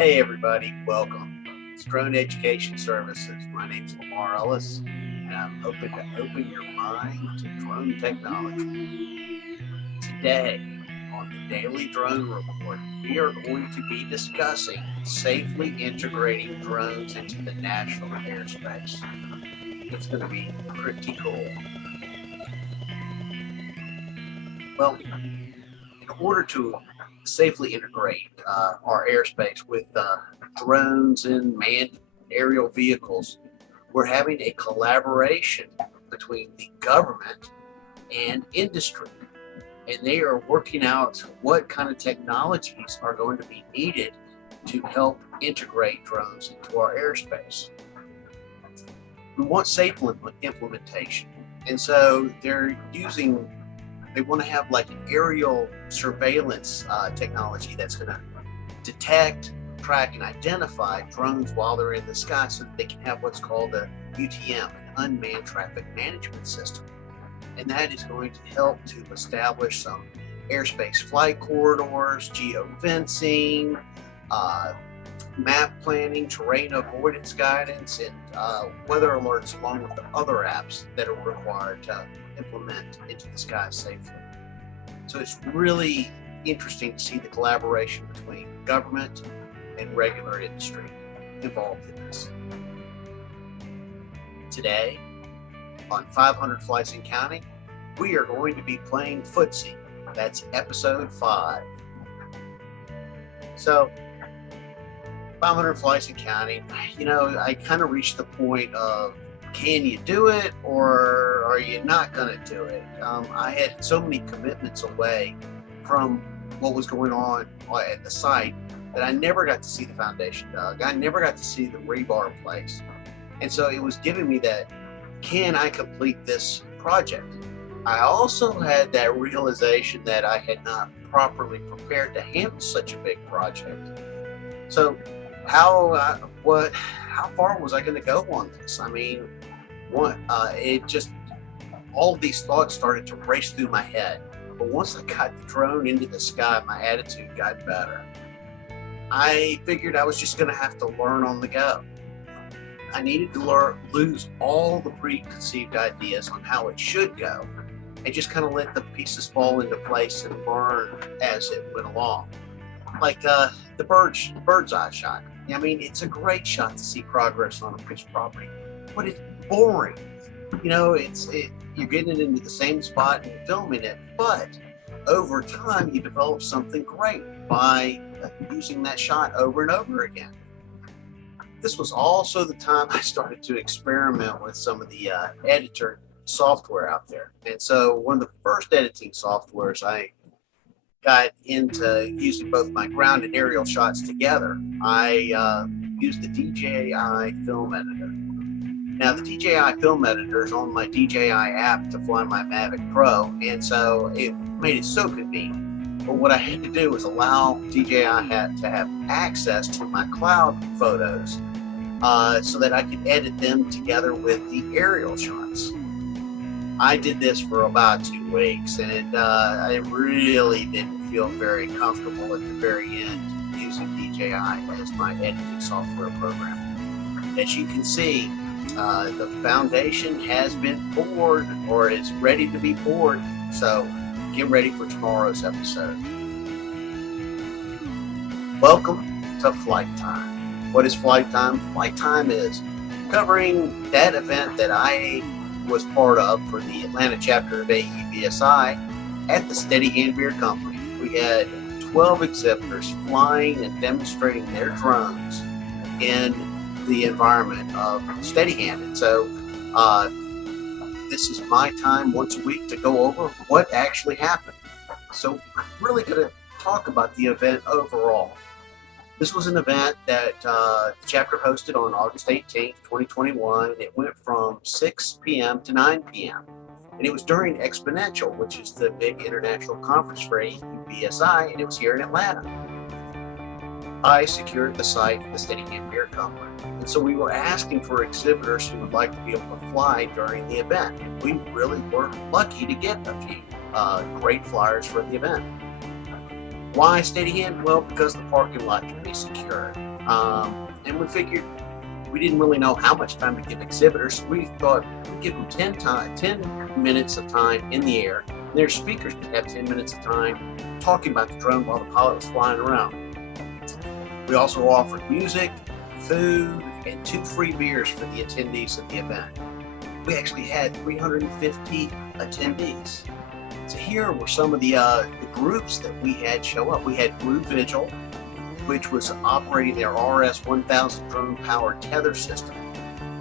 Hey everybody, welcome. It's Drone Education Services. My name's Lamar Ellis, and I'm hoping to open your mind to drone technology. Today, on the Daily Drone Report, we are going to be discussing safely integrating drones into the national airspace. It's going to be pretty cool. Well, in order to safely integrate our airspace with drones and manned aerial vehicles, we're having a collaboration between the government and industry. And they are working out what kind of technologies are going to be needed to help integrate drones into our airspace. We want safe implementation. And so they want to have like an aerial surveillance technology that's going to detect, track, and identify drones while they're in the sky so that they can have what's called a UTM, an unmanned traffic management system. And that is going to help to establish some airspace flight corridors, geofencing, map planning, terrain avoidance guidance, and weather alerts, along with the other apps that are required to implement into the sky safely. So it's really interesting to see the collaboration between government and regular industry involved in this. Today, on 500 Flights and Counting, we are going to be playing footsie. That's episode 5. So, 500 Flights and Counting, I kind of reached the point of, can you do it or are you not going to do it? I had so many commitments away from what was going on at the site that I never got to see the foundation dug. I never got to see the rebar placed. And so it was giving me that, can I complete this project? I also had that realization that I had not properly prepared to handle such a big project. So how far was I going to go on this? I mean, all of these thoughts started to race through my head. But once I got the drone into the sky, my attitude got better. I figured I was just going to have to learn on the go. I needed to lose all the preconceived ideas on how it should go and just kind of let the pieces fall into place and learn as it went along. Like the bird's eye shot. I mean, it's a great shot to see progress on a piece of property, but it's boring. You're getting it into the same spot and filming it, but over time you develop something great by using that shot over and over again. This was also the time I started to experiment with some of the editor software out there. And so one of the first editing softwares I got into using both my ground and aerial shots together, I used the DJI film editor. Now the DJI film editor is on my DJI app to fly my Mavic Pro, and so it made it so convenient. But what I had to do was allow DJI to have access to my cloud photos so that I could edit them together with the aerial shots. I did this for about 2 weeks, and I really didn't feel very comfortable at the very end using DJI as my editing software program. As you can see, the foundation has been poured or is ready to be poured, so get ready for tomorrow's episode. Welcome to Flight Time. What is Flight Time? Flight Time is covering that event that I was part of for the Atlanta chapter of AUVSI at the Steady Hand Beer Company. We had 12 exhibitors flying and demonstrating their drones in the environment of Steady Hand. And so this is my time once a week to go over what actually happened. So I'm really going to talk about the event overall. This was an event that the chapter hosted on August 18th, 2021. It went from 6 p.m. to 9 p.m. And it was during Exponential, which is the big international conference for AUVSI, and it was here in Atlanta. I secured the site for the Steady Hand Beer Company. And so we were asking for exhibitors who would like to be able to fly during the event. And we really were lucky to get a few great flyers for the event. Why Steady Hand? Well, because the parking lot can be secured. And we figured we didn't really know how much time to give exhibitors. We thought we'd give them 10 minutes of time in the air. Their speakers could have 10 minutes of time talking about the drone while the pilot was flying around. We also offered music, food, and 2 free beers for the attendees of the event. We actually had 350 attendees. So here were some of the groups that we had show up. We had Blue Vigil, which was operating their RS-1000 drone-powered tether system.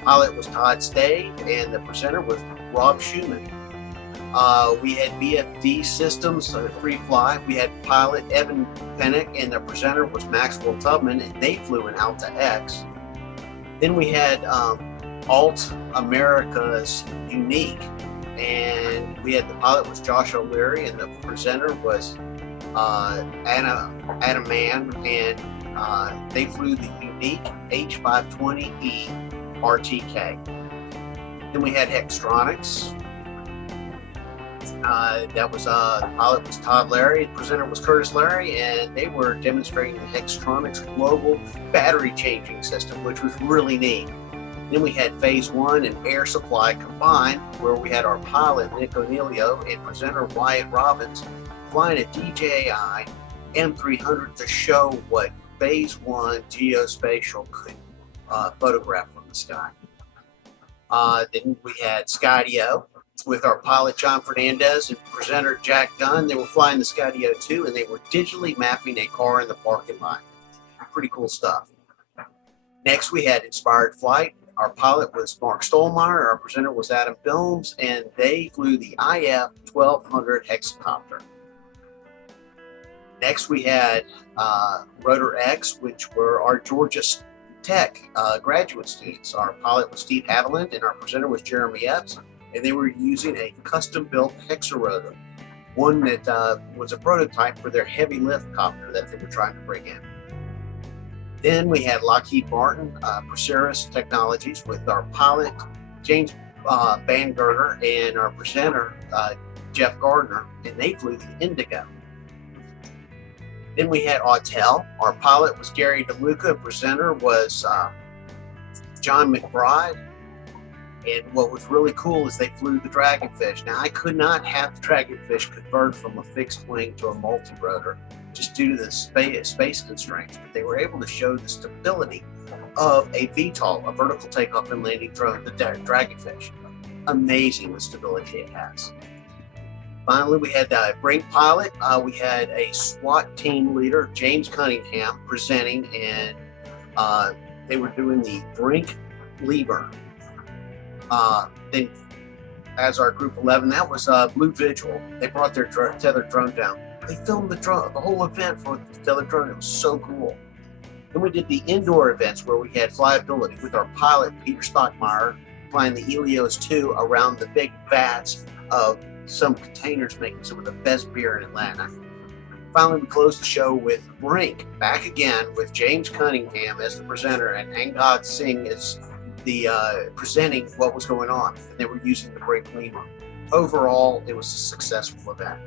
Pilot was Todd Stay, and the presenter was Rob Schumann. We had BFD Systems, Free Fly. We had pilot Evan Pennick, and the presenter was Maxwell Tubman, and they flew an Alta X. Then we had Alt America's Unique, and we had the pilot was Josh O'Leary, and the presenter was Adam Mann, and they flew the Unique H520E RTK. Then we had Hextronics. That was the pilot was Todd Larry, the presenter was Curtis Larry, and they were demonstrating the Hextronics global battery changing system, which was really neat. Then we had Phase 1 and Air Supply combined, where we had our pilot Nick O'Neilio and presenter Wyatt Robbins flying a DJI M300 to show what Phase 1 geospatial could photograph from the sky. Then we had Skydio with our pilot John Fernandez and presenter Jack Dunn. They were flying the Skydio 2, and they were digitally mapping a car in the parking lot. Pretty cool stuff. Next, we had Inspired Flight. Our pilot was Mark Stolmeyer. Our presenter was Adam Films, and they flew the IF 1200 Hexacopter. Next, we had Rotor X, which were our Georgia Tech graduate students. Our pilot was Steve Haviland, and our presenter was Jeremy Epps, and they were using a custom-built Hexarotor, one that was a prototype for their heavy lift copter that they were trying to bring in. Then we had Lockheed Martin, Proceris Technologies, with our pilot James Bangerter and our presenter Jeff Gardner, and they flew the Indigo. Then we had Autel. Our pilot was Gary DeLuca. Presenter was John McBride. And what was really cool is they flew the Dragonfish. Now, I could not have the Dragonfish convert from a fixed wing to a multi-rotor just due to the space constraints, but they were able to show the stability of a VTOL, a vertical takeoff and landing drone, the Dragonfish. Amazing the stability it has. Finally, we had the Brink pilot. We had a SWAT team leader, James Cunningham, presenting, and they were doing the Brink Lieber. Then, as our Group 11, that was Blue Vigil. They brought their tethered drone down. They filmed the whole event for the tethered drone. It was so cool. Then we did the indoor events where we had flyability with our pilot, Peter Stockmeyer, flying the Helios 2 around the big vats of some containers making some of the best beer in Atlanta. Finally, we closed the show with Brink, back again with James Cunningham as the presenter and Angad Singh as the presenting what was going on. And they were using the Brink Lima. Overall, it was a successful event.